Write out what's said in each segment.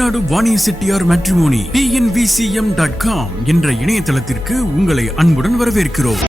Tamil Nadu வாணிய Chettiar matrimony TNVCM.com என்ற இணையதளத்திற்கு உங்களை அன்புடன் வரவேற்கிறோம்.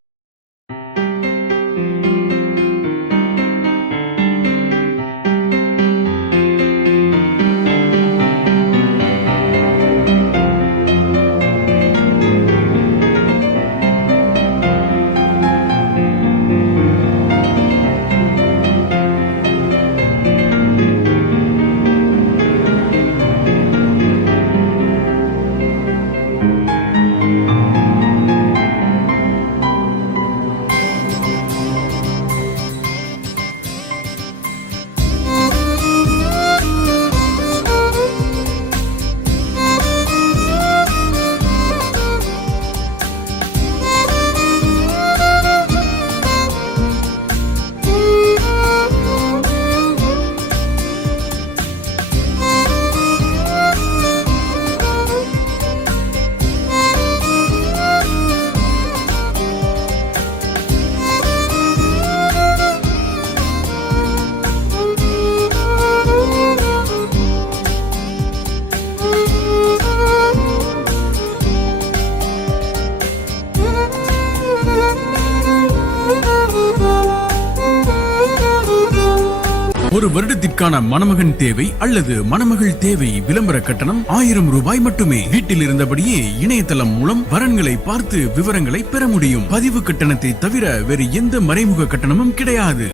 ஒரு வருடத்திற்கான மணமகன் தேவை அல்லது மணமகள் தேவை விளம்பர கட்டணம் 1000 ரூபாய் மட்டுமே. வீட்டில் இருந்தபடியே இணையதளம் மூலம் வரன்களை பார்த்து விவரங்களை பெற முடியும். பதிவு கட்டணத்தை தவிர வேறு எந்த மறைமுக கட்டணமும் கிடையாது.